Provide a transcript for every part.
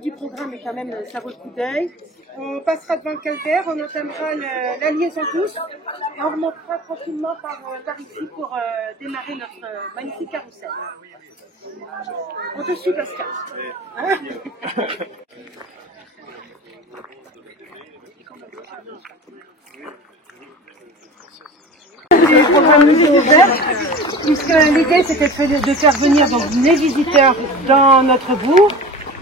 partie du programme est quand même, ça vaut le coup d'œil. On passera devant le calvaire, on entamera la liaison douce, et on remontera tranquillement par ici pour démarrer notre magnifique carrousel. On te suit, Pascal. Hein? Le programme musée ouvert, puisque l'idée c'était de faire venir donc les visiteurs dans notre bourg,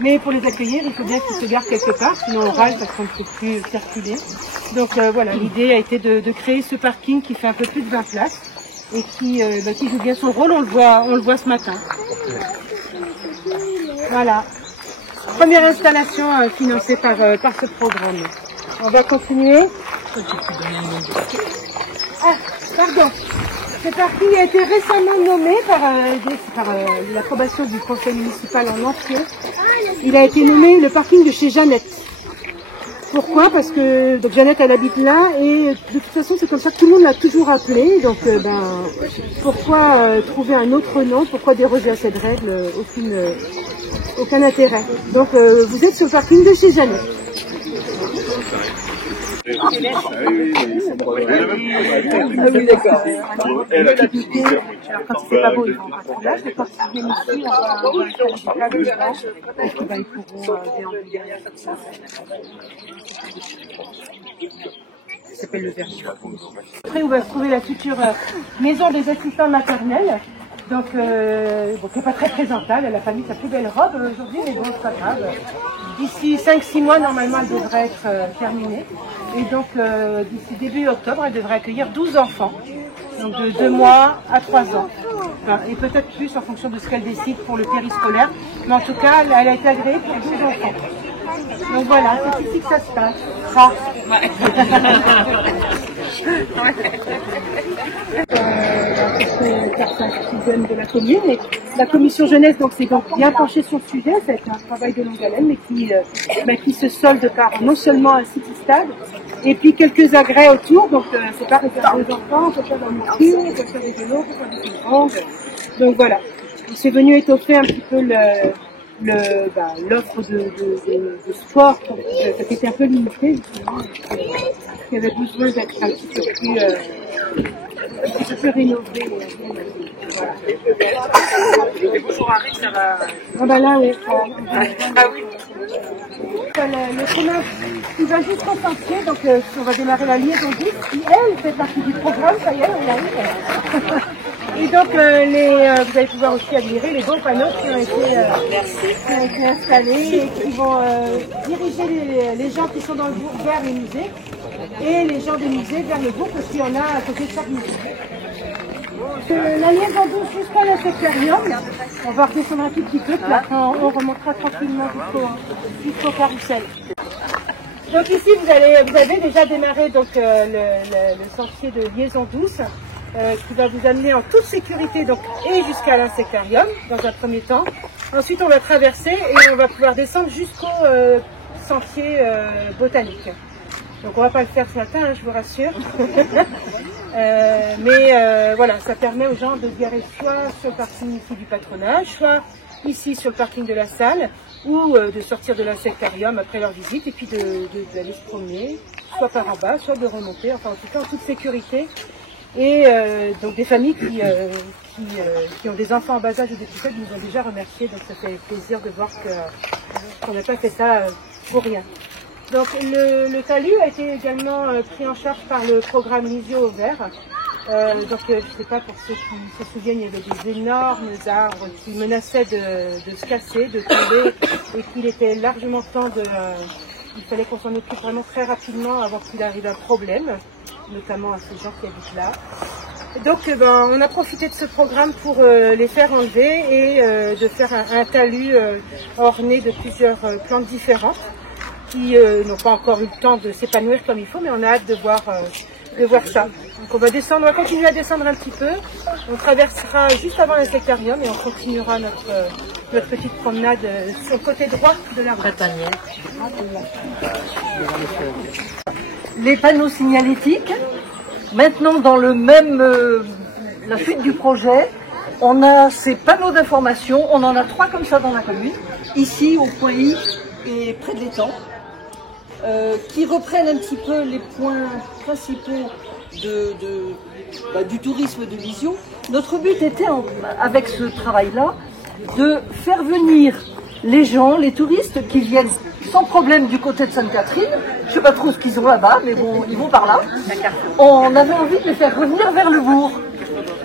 mais pour les accueillir, il faut bien qu'ils se garent quelque part, sinon on râle parce qu'on ne peut plus circuler. Donc voilà, l'idée a été de créer ce parking qui fait un peu plus de 20 places et qui joue bien son rôle, on le voit ce matin. Voilà, première installation financée par ce programme. On va continuer. Ah, pardon. Ce parking a été récemment nommé par l'approbation du conseil municipal en entier. Il a été nommé le parking de chez Jeannette. Pourquoi? Parce que donc Jeannette elle habite là et de toute façon c'est comme ça que tout le monde l'a toujours appelé. Donc pourquoi trouver un autre nom? Pourquoi déroger à cette règle? Aucun intérêt. Donc vous êtes sur le parking de chez Jeannette. Ah oui, d'accord. Alors quand c'est pas beau, ils vont pas là. Quand ils viennent ici, on va faire des plages et puis ils pourront déambuler comme ça. Ça s'appelle le verger. Après, on va trouver la future maison des assistants maternels. Donc, qui n'est pas très présentable. Elle a pas mis sa plus belle robe aujourd'hui, mais bon, c'est pas grave. D'ici 5-6 mois, normalement, elle devrait être terminée. Et donc, d'ici début octobre, elle devrait accueillir 12 enfants. Donc, de 2 mois à 3 ans. Enfin, et peut-être plus en fonction de ce qu'elle décide pour le périscolaire. Mais en tout cas, elle a été agréée pour 12 enfants. Donc voilà, c'est ici que ça se passe. Ça. De la commune et la commission jeunesse donc s'est donc bien penchée sur le sujet. C'est un travail de longue haleine mais qui se solde par non seulement un city stade et puis quelques agrès autour. Donc c'est pas réservé aux enfants, on peut faire dans le nature, on peut faire des vélos, on peut faire des grandes. Donc voilà, c'est venu étoffer un petit peu l'offre de sport qui était un peu limitée justement, qui avait besoin d'être un petit peu plus rénové. Voilà. Bonjour Harry, ça va? Ah bah là, oui. Ah oui. Le chemin qui va jusqu'au sentier, donc on va démarrer la liaison 10, qui elle fait partie du programme, ça y est, on arrive. Et donc vous allez pouvoir aussi admirer les beaux panneaux qui ont été installés et qui vont diriger les gens qui sont dans le bourg vers les musées et les gens des musées vers le bourg parce qu'il y en a à côté de chaque musée. La liaison 12 jusqu'à l'insectarium, on va redescendre un tout petit peu, puis après on remontera tranquillement jusqu'au carrousel. Donc ici vous avez déjà démarré donc, le sentier de liaison douce qui va vous amener en toute sécurité donc, et jusqu'à l'insectarium dans un premier temps. Ensuite on va traverser et on va pouvoir descendre jusqu'au sentier botanique. Donc on va pas le faire ce matin, hein, je vous rassure. Voilà, ça permet aux gens de se garer soit sur le parking ici du patronage, soit ici sur le parking de la salle, ou de sortir de l'insectarium après leur visite et puis d'aller se promener, soit par en bas, soit de remonter, enfin en tout cas en toute sécurité. Et donc des familles qui ont des enfants en bas âge ou des petits nous ont déjà remerciés, donc ça fait plaisir de voir qu'on n'a pas fait ça pour rien. Donc le talus a été également pris en charge par le programme Lisieux au vert. Donc je ne sais pas, pour ceux qui se souviennent, il y avait des énormes arbres qui menaçaient de se casser, de tomber, et qu'il était largement temps il fallait qu'on s'en occupe vraiment très rapidement avant qu'il arrive un problème, notamment à ces gens qui habitent là. Donc on a profité de ce programme pour les faire enlever et de faire un talus orné de plusieurs plantes différentes qui n'ont pas encore eu le temps de s'épanouir comme il faut, mais on a hâte de voir ça. Donc on va continuer à descendre un petit peu, on traversera juste avant l'insectarium et on continuera notre petite promenade sur le côté droit de la route. Les panneaux signalétiques, maintenant dans le même, la suite du projet, on a ces panneaux d'information, on en a 3 comme ça dans la commune, ici au point I, et près de l'étang, qui reprennent un petit peu les points principaux du tourisme de Lisieux. Notre but était, avec ce travail-là, de faire venir les gens, les touristes qui viennent sans problème du côté de Sainte-Catherine. Je ne sais pas trop ce qu'ils ont là-bas, mais bon, ils vont par là. On avait envie de les faire revenir vers le bourg.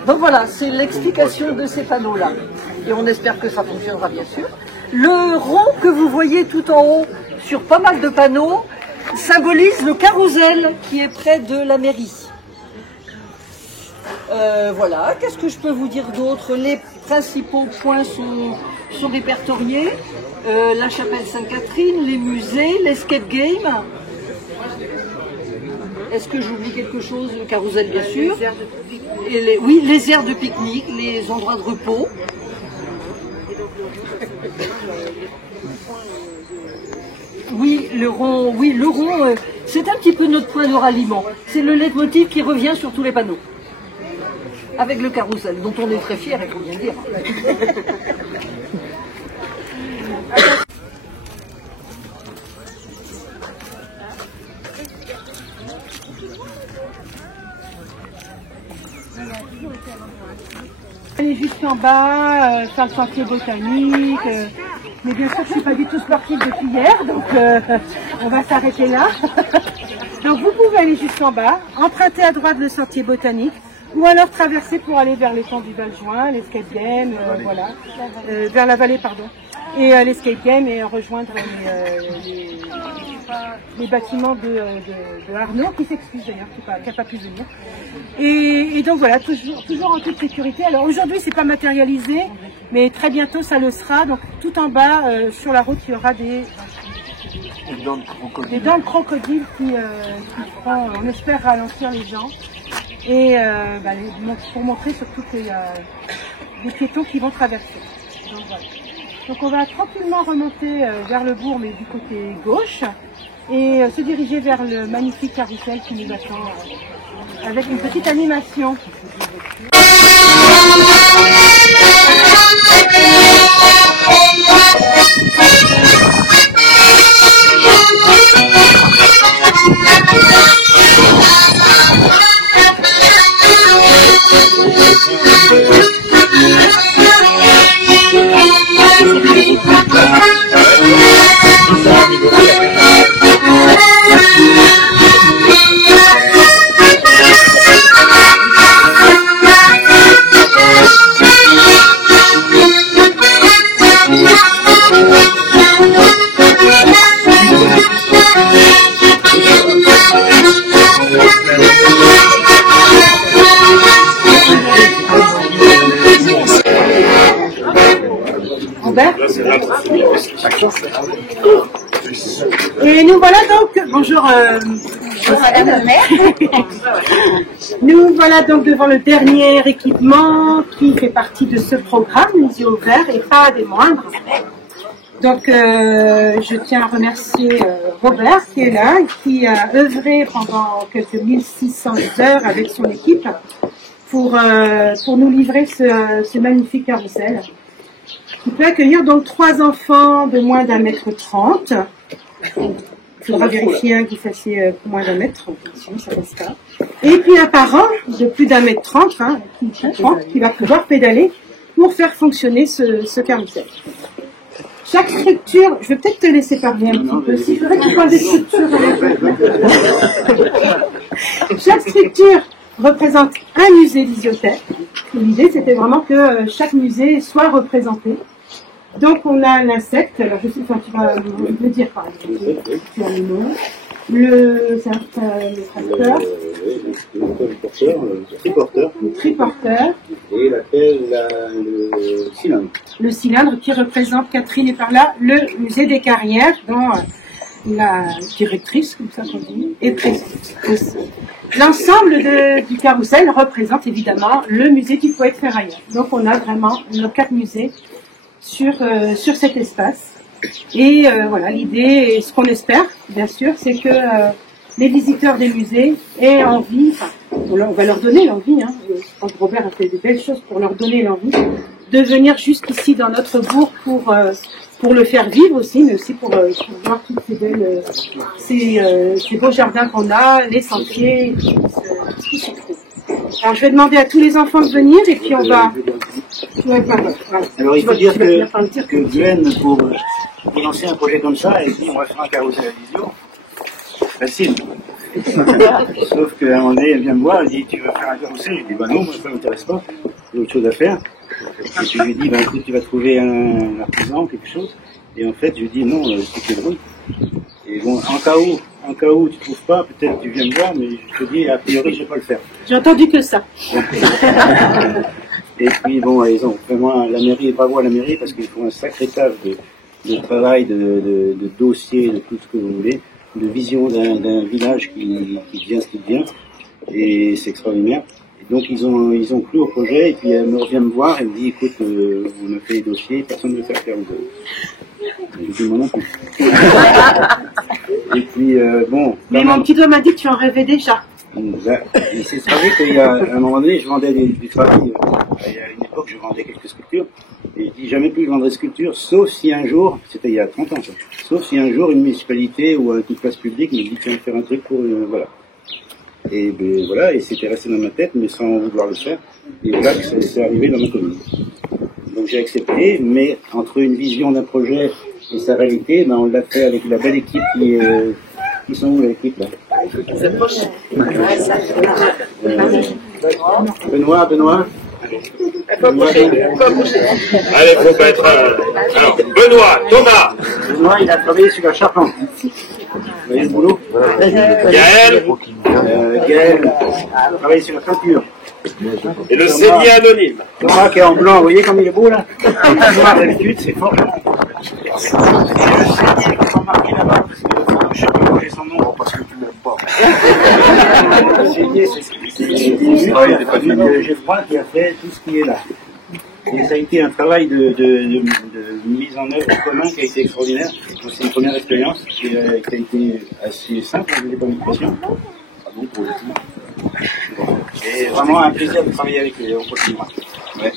Donc voilà, c'est l'explication de ces panneaux-là. Et on espère que ça fonctionnera bien sûr. Le rond que vous voyez tout en haut sur pas mal de panneaux symbolise le carrousel qui est près de la mairie. Voilà, qu'est-ce que je peux vous dire d'autre? Les principaux points sont répertoriés. La chapelle Sainte-Catherine, les musées, l'escape game. Est-ce que j'oublie quelque chose? Le carrousel, bien sûr. Et oui, les aires de pique-nique, les endroits de repos. Oui, le rond, c'est un petit peu notre point de ralliement. C'est le leitmotiv qui revient sur tous les panneaux. Avec le carrousel, dont on est très fiers, il faut bien dire. Aller jusqu'en bas, faire le sentier botanique. Mais bien sûr, je ne suis pas du tout sportive depuis hier, donc on va s'arrêter là. Donc vous pouvez aller jusqu'en bas, emprunter à droite le sentier botanique, ou alors traverser pour aller vers l'étang du Valjoin, l'escape game, voilà, vers la vallée, pardon, et l'escape game et rejoindre les bâtiments de Arnaud, qui s'excuse d'ailleurs, qui n'a pas pu venir. Et donc voilà, toujours en toute sécurité. Alors aujourd'hui, c'est pas matérialisé, mais très bientôt ça le sera. Donc tout en bas, sur la route, il y aura des dents de crocodile qui feront, on espère, ralentir les gens. Et pour montrer surtout qu'il y a des piétons qui vont traverser. Donc, voilà. Donc on va tranquillement remonter vers le bourg, mais du côté gauche, et se diriger vers le magnifique carrousel qui nous attend avec une petite animation. Et nous voilà donc, bonjour Madame la maire. Nous voilà donc devant le dernier équipement qui fait partie de ce programme, les yeux ouverts, et pas des moindres. Donc je tiens à remercier Robert qui est là, qui a œuvré pendant quelques 1600 heures avec son équipe pour nous livrer ce magnifique carrousel. Il peut accueillir donc 3 enfants de moins d'1,30 m. Il faudra vérifier qu'il fasse moins d'1,30 m, sinon ça passe pas. Et puis un parent de plus d'1,30 m, qui va pouvoir pédaler pour faire fonctionner ce carrousel. Chaque structure, je vais peut-être te laisser parler un petit peu, il faudrait que tu parles des structures. Chaque structure représente un musée Lisiothèque. L'idée, c'était vraiment que chaque musée soit représenté. Donc, on a un insecte, alors je sais pas, tu vas me dire par exemple, tu as le nom, le tracteur, le triporteur, et il appelle le cylindre. Le cylindre qui représente, Catherine est par là, le musée des carrières, dont la directrice, comme ça qu'on dit, est présente aussi. L'ensemble du carrousel représente évidemment le musée du poète ferrailleur. Donc on a vraiment nos 4 musées sur cet espace. Et voilà, l'idée, et ce qu'on espère, bien sûr, c'est que les visiteurs des musées aient envie, enfin, on va leur donner l'envie, hein, je pense que Robert a fait de belles choses pour leur donner l'envie, de venir jusqu'ici dans notre bourg pour pour le faire vivre aussi, mais aussi pour voir toutes ces belles, ces beaux jardins qu'on a, les sentiers, tout ce qui s'y trouve. Alors je vais demander à tous les enfants de venir et puis on va... Alors il faut dire que Glenn, pour lancer un projet comme ça, elle dit on va faire un carrousel à Visio. Facile. Sauf qu'à un moment donné, elle vient me voir, elle dit tu veux faire un carrousel? Je dis bah non, moi ça ne m'intéresse pas, j'ai autre chose à faire. Et puis je lui dis bah écoute, tu vas trouver un artisan, quelque chose. Et en fait je lui dis non, c'est que bruit. Et bon, en cas où tu ne trouves pas, peut-être tu viens me voir, mais je te dis a priori je ne vais pas le faire. J'ai entendu que ça. Et puis bon, ils ont vraiment la mairie, bravo à la mairie parce qu'ils font un sacré taf de travail, de dossier, de tout ce que vous voulez, de vision d'un village qui devient ce qu'il devient, et c'est extraordinaire. Et donc ils ont cru au projet, et puis elle me revient me voir, elle me dit écoute, on a fait les dossiers, personne ne veut faire je dis moi non plus. Et puis bon. Mais mon petit doigt m'a dit que tu en rêvais déjà. Il s'est trouvé qu'il y a un moment donné, je vendais du travail. Il y a une époque, je vendais quelques sculptures. Et je dis jamais plus je vendrai de sculptures, sauf si un jour, c'était il y a 30 ans ça, sauf si un jour une municipalité ou une place publique me dit tiens, faire un truc pour voilà. Et ben, voilà, et c'était resté dans ma tête, mais sans vouloir le faire. Et voilà que c'est arrivé dans ma commune. Donc j'ai accepté, mais entre une vision d'un projet et sa réalité, ben, on l'a fait avec la belle équipe qui sont où l'équipe là? Benoît. Allez, faut pas être... Alors, Benoît, Thomas. Benoît, il a travaillé sur la charpente. Vous voyez le boulot? Gaël. Gaël a travaillé sur la peinture. Et le saigné anonyme. Thomas qui est en blanc, vous voyez comme il est beau là? Thomas, d'habitude, c'est fort. C'est remarqué là-bas, parce que je sais plus quand j'ai son nom, parce que tu ne l'aimes pas. C'est Geoffroy qui a fait tout ce qui est là. Et ça a été un travail de mise en œuvre commun qui a été extraordinaire. C'est une première expérience qui a été assez simple, je n'ai pas mis de pression. Et vraiment un plaisir de travailler avec eux, on continuera. Ouais.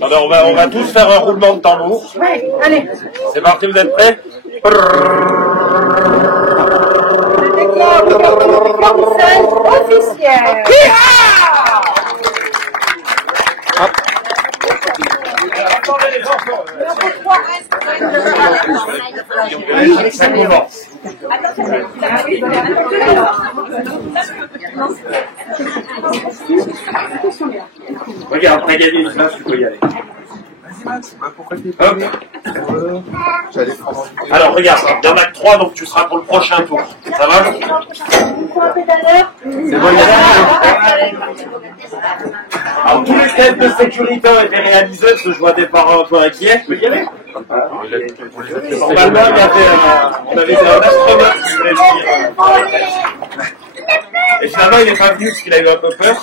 Alors on va tous faire un roulement de tambour. Ouais, allez. C'est parti, vous êtes prêts? Officiel. Ça commence. Regarde, t'as gagné une place, tu peux y aller. Hop. Alors regarde, il y en a que 3, donc tu seras pour le prochain tour. Ça va? C'est bon, alors tous les tests de sécurité ont été réalisés, parce que je vois des parents un peu inquiets. Tu peux y aller? Normalement, on avait un astronaute qui voulait venir. Et finalement, il n'est pas venu parce qu'il a eu un peu peur.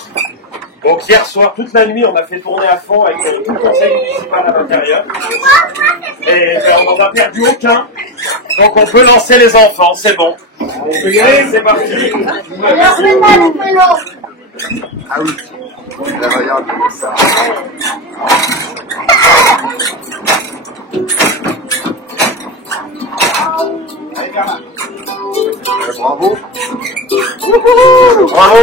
Donc hier soir, toute la nuit, on a fait tourner à fond avec tout le conseil municipal à l'intérieur. Et on n'en a perdu aucun. Donc on peut lancer les enfants, c'est bon. On peut y aller, c'est parti. Ah oui, la variable, ça. Allez, Bernard. Bravo. Bravo.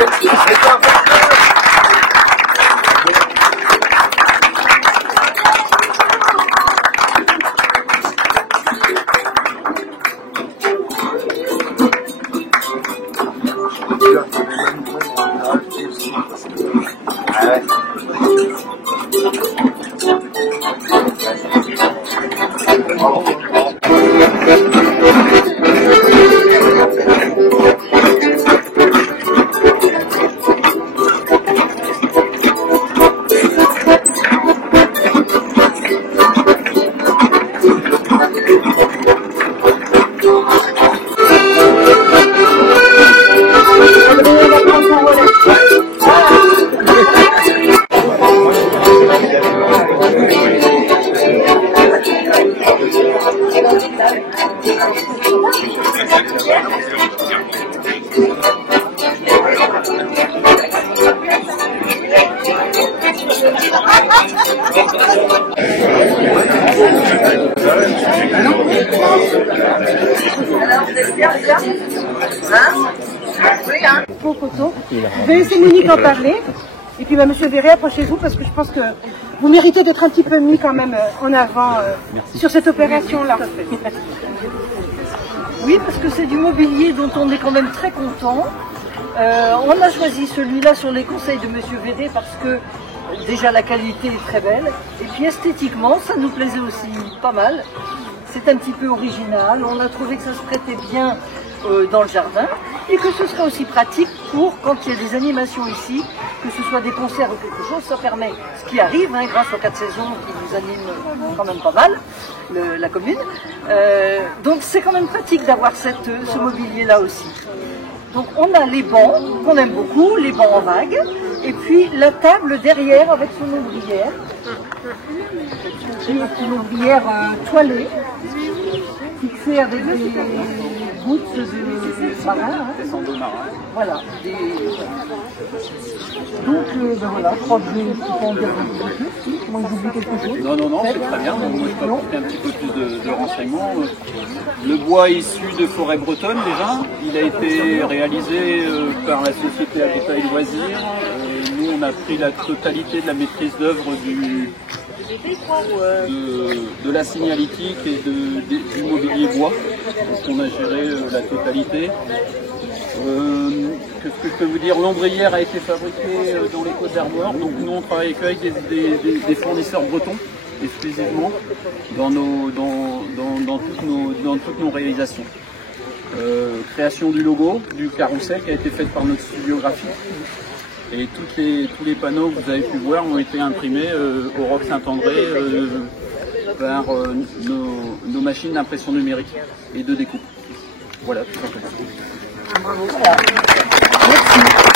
beaux photos. Je vais laisser Monique en parler. Et puis, Monsieur Verret, approchez-vous parce que je pense que vous méritez d'être un petit peu mis quand même en avant sur cette opération-là. Oui, parce que c'est du mobilier dont on est quand même très content. On a choisi celui-là sur les conseils de Monsieur Verret parce que déjà la qualité est très belle. Et puis esthétiquement, ça nous plaisait aussi pas mal. C'est un petit peu original. On a trouvé que ça se prêtait bien dans le jardin et que ce serait aussi pratique pour quand il y a des animations ici, que ce soit des concerts ou quelque chose, ça permet, ce qui arrive grâce aux 4 saisons qui nous animent quand même pas mal, la commune. Donc c'est quand même pratique d'avoir ce mobilier-là aussi. Donc on a les bancs qu'on aime beaucoup, les bancs en vague, et puis la table derrière avec son ombrière, qui est une ombrière toilée, fixée avec des gouttes de marin. Voilà. Donc ben voilà, je crois que je peux en dire un peu plus. Comment vous dites quelque chose? Non, c'est très bien. Donc, moi, je peux apporter un petit peu plus de renseignements. Le bois issu de forêt bretonne, déjà, il a été réalisé par la société Habitat et Loisirs. Nous, on a pris la totalité de la maîtrise d'œuvre de la signalétique et du mobilier bois. Donc, on a géré la totalité. Qu'est-ce que je peux vous dire? L'ombrière a été fabriquée dans les Côtes d'Armor, donc nous on travaille avec des fournisseurs bretons exclusivement dans toutes nos réalisations. Création du logo, du carrousel qui a été faite par notre studio graphique, et tous les panneaux que vous avez pu voir ont été imprimés au Roc Saint-André par nos machines d'impression numérique et de découpe. Voilà, tout simplement. Bravo. Voilà. Merci.